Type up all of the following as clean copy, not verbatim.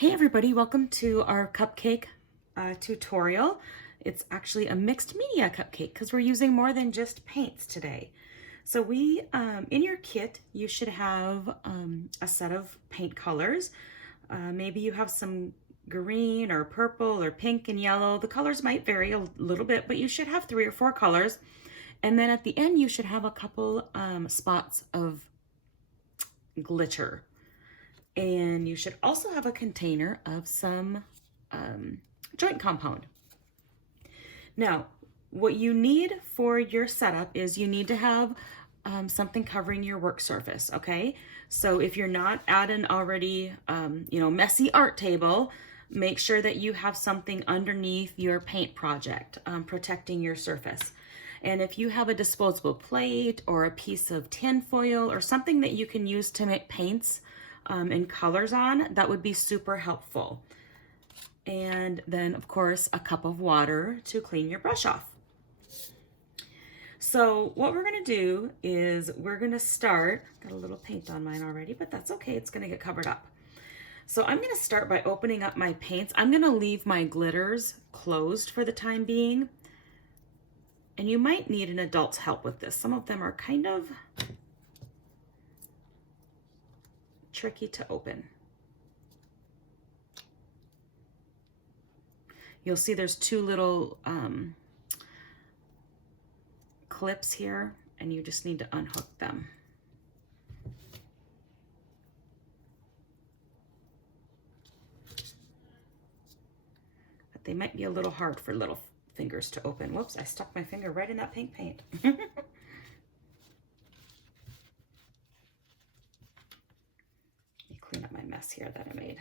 Hey everybody, welcome to our cupcake tutorial. It's actually a mixed media cupcake because we're using more than just paints today. So in your kit, you should have a set of paint colors. Maybe you have some green or purple or pink and yellow. The colors might vary a little bit, but you should have 3 or 4 colors. And then at the end, you should have a couple spots of glitter. And you should also have a container of some joint compound. Now, what you need for your setup is you need to have something covering your work surface, okay? So if you're not at an already, messy art table, make sure that you have something underneath your paint project, protecting your surface. And if you have a disposable plate or a piece of tin foil or something that you can use to make paints and colors on, that would be super helpful. And then of course a cup of water to clean your brush off. So what we're gonna do is we're gonna start, got a little paint on mine already, but that's okay, it's gonna get covered up. So I'm gonna start by opening up my paints. I'm gonna leave my glitters closed for the time being. And you might need an adult's help with this. Some of them are kind of tricky to open. You'll see there's 2 little clips here, and you just need to unhook them. But they might be a little hard for little fingers to open. Whoops, I stuck my finger right in that pink paint. Let me clean up my mess here that I made.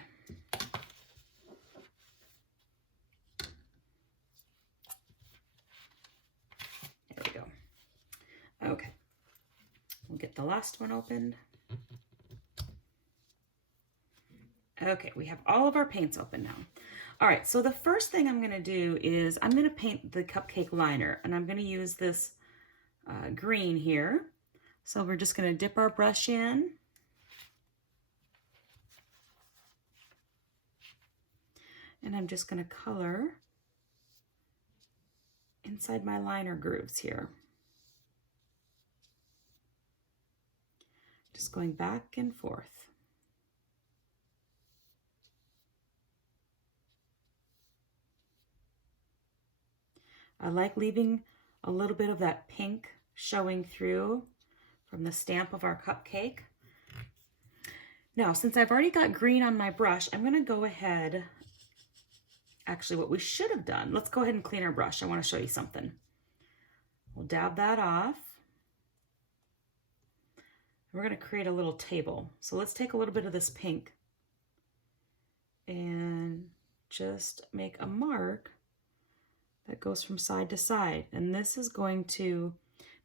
There we go. Okay, we'll get the last one opened. Okay, we have all of our paints open now. All right, so the first thing I'm gonna do is I'm gonna paint the cupcake liner, and I'm gonna use this green here. So we're just gonna dip our brush in. And I'm just gonna color inside my liner grooves here. Just going back and forth. I like leaving a little bit of that pink showing through from the stamp of our cupcake. Now, since I've already got green on my brush, I'm gonna go ahead, actually what we should have done, let's go ahead and clean our brush. I wanna show you something. We'll dab that off. We're gonna create a little table. So let's take a little bit of this pink and just make a mark that goes from side to side. And this is going to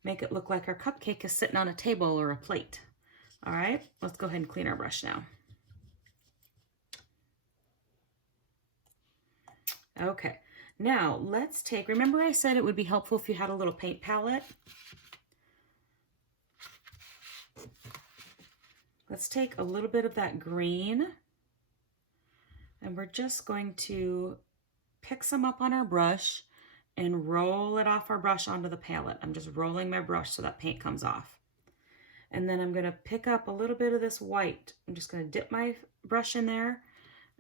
make it look like our cupcake is sitting on a table or a plate. All right, let's go ahead and clean our brush now. Okay, now let's take, remember I said it would be helpful if you had a little paint palette? Let's take a little bit of that green, and we're just going to pick some up on our brush and roll it off our brush onto the palette. I'm just rolling my brush so that paint comes off. And then I'm gonna pick up a little bit of this white. I'm just gonna dip my brush in there,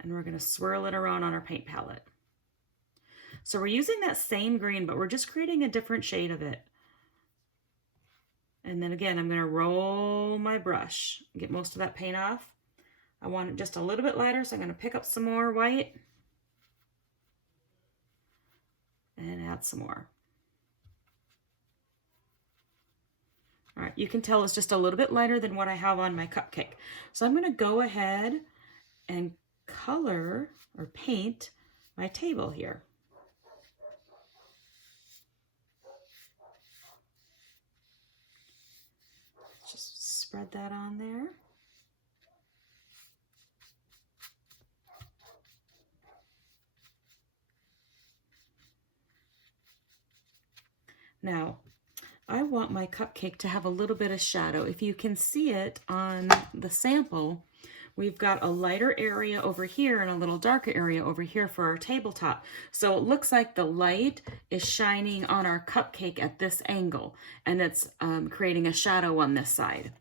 and we're gonna swirl it around on our paint palette. So we're using that same green, but we're just creating a different shade of it. And then again, I'm gonna roll my brush, get most of that paint off. I want it just a little bit lighter, so I'm gonna pick up some more white and add some more. All right, you can tell it's just a little bit lighter than what I have on my cupcake. So I'm gonna go ahead and color or paint my table here. Just spread that on there. Now, I want my cupcake to have a little bit of shadow. If you can see it on the sample, we've got a lighter area over here and a little darker area over here for our tabletop. So it looks like the light is shining on our cupcake at this angle, and it's creating a shadow on this side.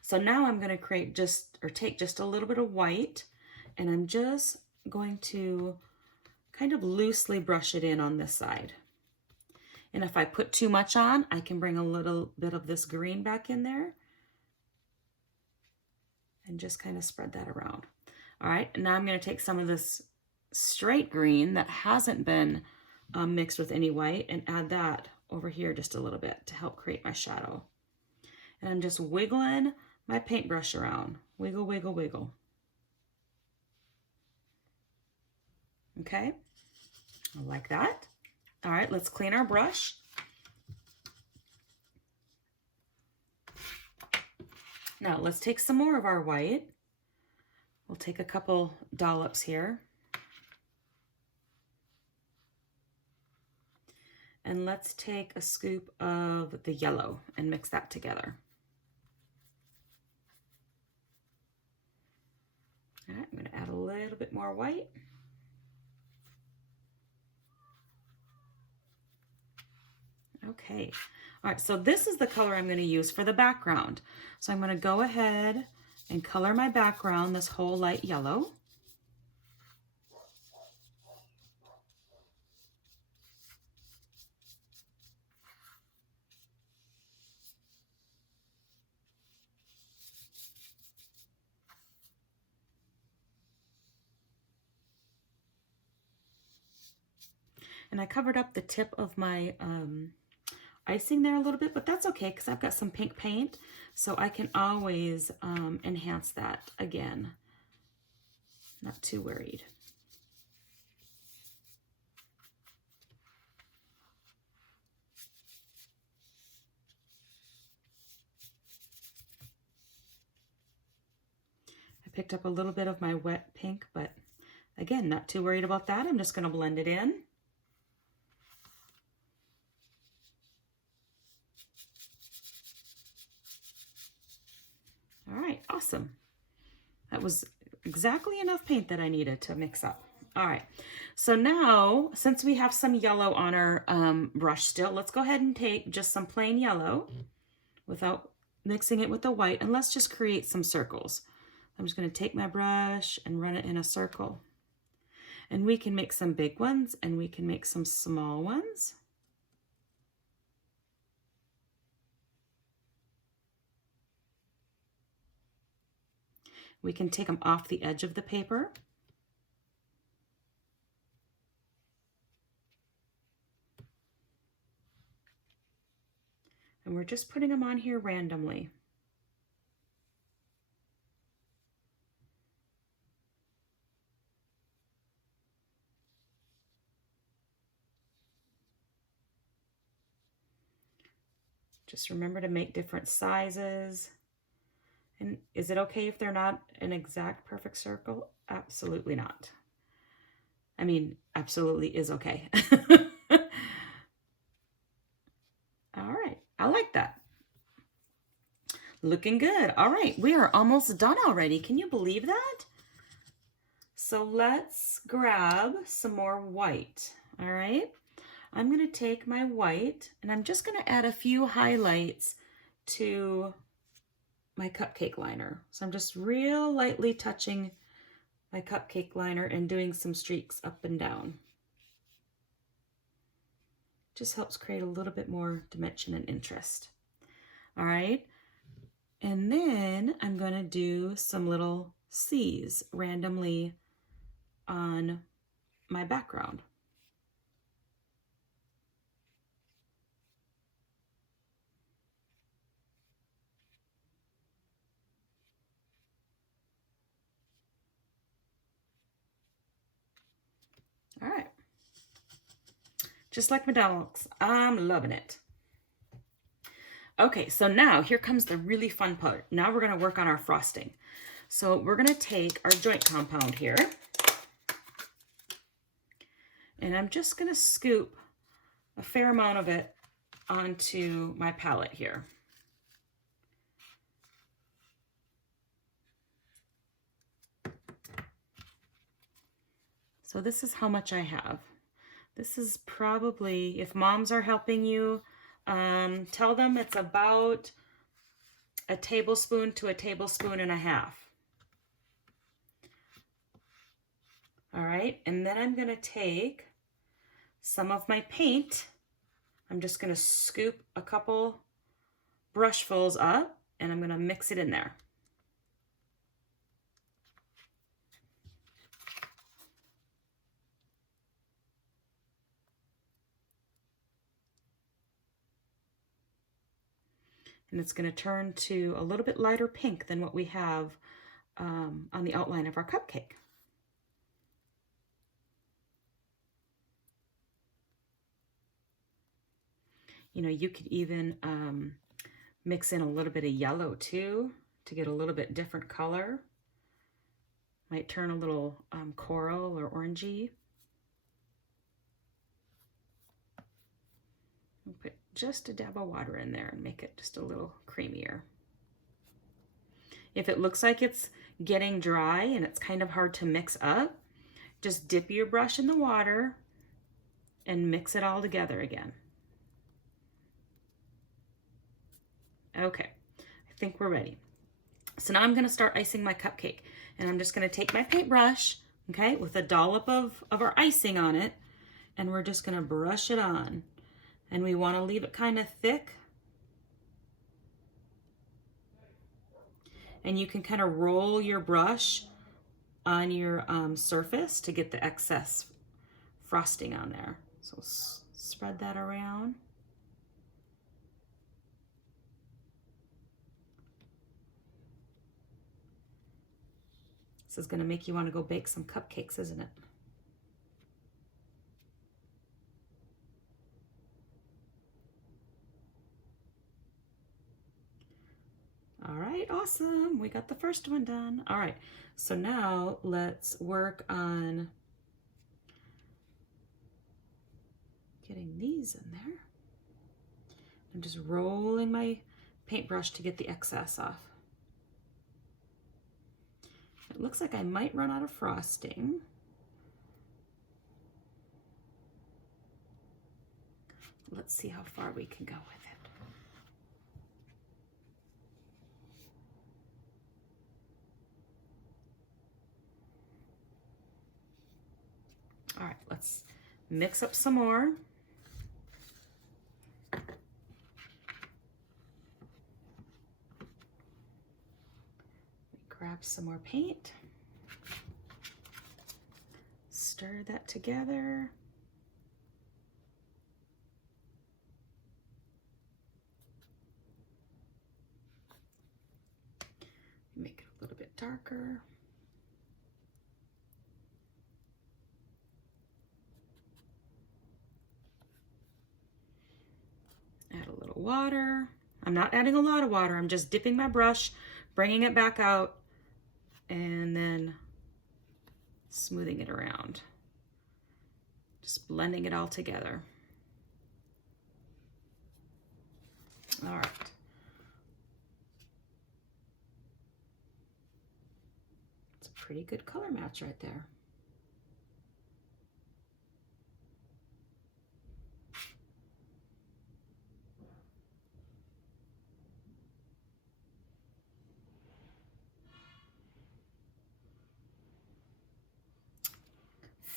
So now I'm going to take just a little bit of white, and I'm just going to kind of loosely brush it in on this side. And if I put too much on, I can bring a little bit of this green back in there and just kind of spread that around. All right, and now I'm going to take some of this straight green that hasn't been mixed with any white and add that over here just a little bit to help create my shadow. And I'm just wiggling my paintbrush around. Wiggle, wiggle, wiggle. Okay, like that. All right, let's clean our brush. Now let's take some more of our white. We'll take a couple dollops here. And let's take a scoop of the yellow and mix that together. All right, I'm going to add a little bit more white. Okay, all right, so this is the color I'm going to use for the background. So I'm going to go ahead and color my background this whole light yellow. And I covered up the tip of my icing there a little bit, but that's okay because I've got some pink paint, so I can always enhance that again. Not too worried. I picked up a little bit of my wet pink, but again, not too worried about that. I'm just going to blend it in. All right, awesome. That was exactly enough paint that I needed to mix up. All right, so now, since we have some yellow on our brush still, let's go ahead and take just some plain yellow without mixing it with the white, and let's just create some circles. I'm just going to take my brush and run it in a circle. And we can make some big ones, and we can make some small ones. We can take them off the edge of the paper. And we're just putting them on here randomly. Just remember to make different sizes. And is it okay if they're not an exact perfect circle? Absolutely not. I mean, absolutely is okay. All right, I like that. Looking good. All right, we are almost done already. Can you believe that? So let's grab some more white. All right, I'm going to take my white and I'm just going to add a few highlights to my cupcake liner. So I'm just real lightly touching my cupcake liner and doing some streaks up and down. Just helps create a little bit more dimension and interest. All right, and then I'm going to do some little C's randomly on my background. All right, just like McDonald's, I'm loving it. Okay, so now here comes the really fun part. Now we're gonna work on our frosting. So we're gonna take our joint compound here, and I'm just gonna scoop a fair amount of it onto my palette here. So this is how much I have. This is probably, if moms are helping you, tell them it's about a tablespoon to a tablespoon and a half. All right, and then I'm gonna take some of my paint. I'm just gonna scoop a couple brushfuls up and I'm gonna mix it in there. And it's going to turn to a little bit lighter pink than what we have on the outline of our cupcake. You know, you could even mix in a little bit of yellow too to get a little bit different color. Might turn a little coral or orangey. Put just a dab of water in there and make it just a little creamier. If it looks like it's getting dry and it's kind of hard to mix up, just dip your brush in the water and mix it all together again. Okay, I think we're ready. So now I'm gonna start icing my cupcake, and I'm just gonna take my paintbrush, okay, with a dollop of our icing on it, and we're just gonna brush it on. And we wanna leave it kind of thick. And you can kind of roll your brush on your surface to get the excess frosting on there. So spread that around. This is going to make you want to go bake some cupcakes, isn't it? All right, awesome. We got the first one done. All right, so now let's work on getting these in there. I'm just rolling my paintbrush to get the excess off. It looks like I might run out of frosting. Let's see how far we can go with it. All right, let's mix up some more. Grab some more paint. Stir that together. Make it a little bit darker. Add a little water. I'm not adding a lot of water. I'm just dipping my brush, bringing it back out, and then smoothing it around. Just blending it all together. All right. It's a pretty good color match right there.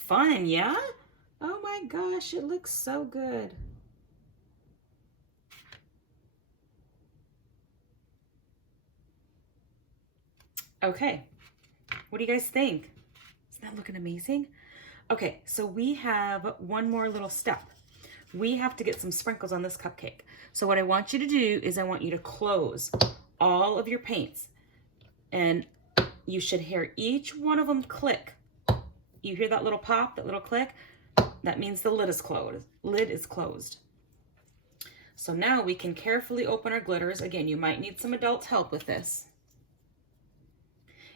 Fun, yeah? Oh my gosh, it looks so good. Okay, what do you guys think? Isn't that looking amazing? Okay, so we have one more little step. We have to get some sprinkles on this cupcake. So what I want you to do is I want you to close all of your paints, and you should hear each one of them click. You hear that little pop, that little click? That means the lid is closed. Lid is closed. So now we can carefully open our glitters. Again, you might need some adult help with this.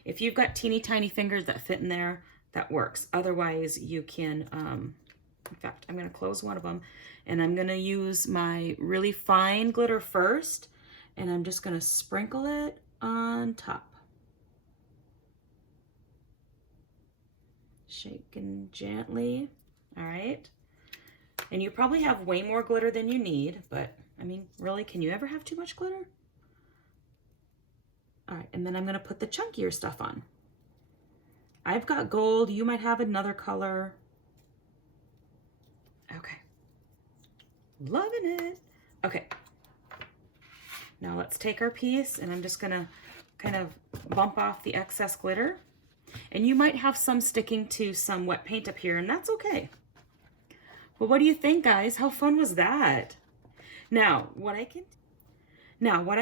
If you've got teeny tiny fingers that fit in there, that works. Otherwise, you can, in fact, I'm gonna close one of them, and I'm gonna use my really fine glitter first, and I'm just gonna sprinkle it on top. Shaking gently. All right. And you probably have way more glitter than you need, but I mean, really, can you ever have too much glitter? All right, and then I'm gonna put the chunkier stuff on. I've got gold, you might have another color. Okay, loving it. Okay, now let's take our piece and I'm just gonna kind of bump off the excess glitter. And you might have some sticking to some wet paint up here, and that's okay. Well, what do you think, guys? How fun was that? Now, what I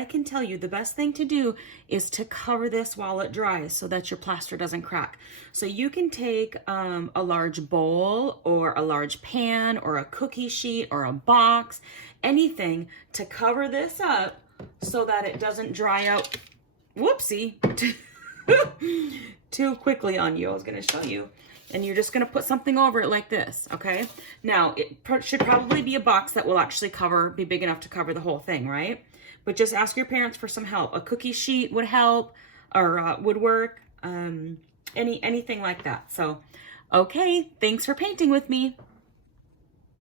can tell you, the best thing to do is to cover this while it dries so that your plaster doesn't crack. So you can take a large bowl or a large pan or a cookie sheet or a box, anything to cover this up so that it doesn't dry out, whoopsie, too quickly on you. I was going to show you. And you're just going to put something over it like this, okay? Now, it should probably be a box that will actually be big enough to cover the whole thing, right? But just ask your parents for some help. A cookie sheet would help, or would work, anything like that. So, okay, thanks for painting with me.